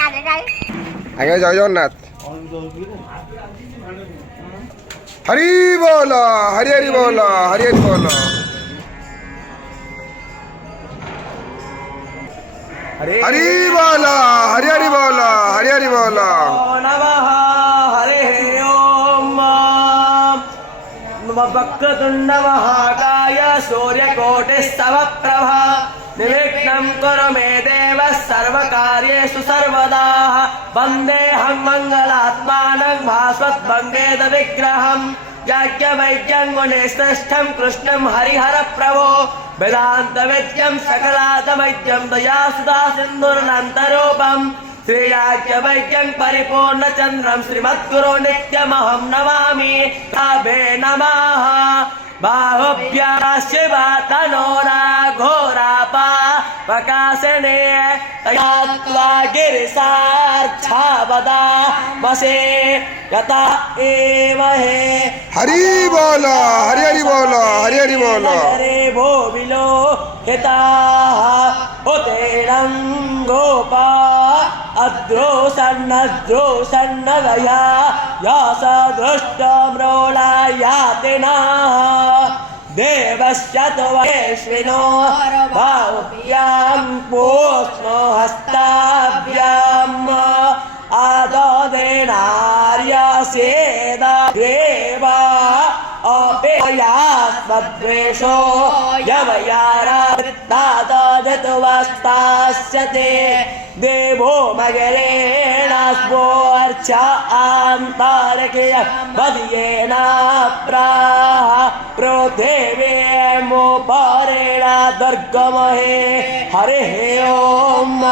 आगे जय जगन्नाथ हरि बोल हरि हरि बोल हरि हरि बोल हरि बोल हरि हरि बोल हरि हरि बोल नमः हरे ओम वक्रतुंड महाकाय सूर्यकोटिस्तवप्रभा निर्विघ्नं कुरु मे देव सर्वकार्येषु सर्वदा वन्देऽहं मङ्गलात्मानं भास्वद्वन्देद विग्रहम् याज्ञवैज्ञं मुनिश्रेष्ठं कृष्णं हरिहरप्रभो वेदान्तवेद्यं सकलातवैद्यं दयासुधा सिन्धुरनन्तरूपं श्रीयाज्ञवैज्ञं परिपूर्णचन्द्रं श्रीमद्गुरो नित्यमहं नमामि ताभे नमः बाहुभ्यः शिवतनोरा घोरापा प्रकाशने तयात्वा गिरिसार्च्छावदा वसे यथा एव हे हरि बोल हरि हरि बोल हरि हरि बोल हरे भो विलो हिताः उतेरं गोपा अद्रोषन्नद्रोषन्नदया यास दृष्टम्रोला यातिना देवस्य त्वयेष्विनो बाहुभ्यां पोष्णो हस्ताभ्याम् आददेनार्यसेदा देवा अपेयास्मद्वेषो यवयाराजतुवस्तास्यते देवो मगरेण स्पोर्च आन्तरिकेय मदीयेन प्राह प्रोदेवेमोपरेण दुर्गमहे हरिः ओम्।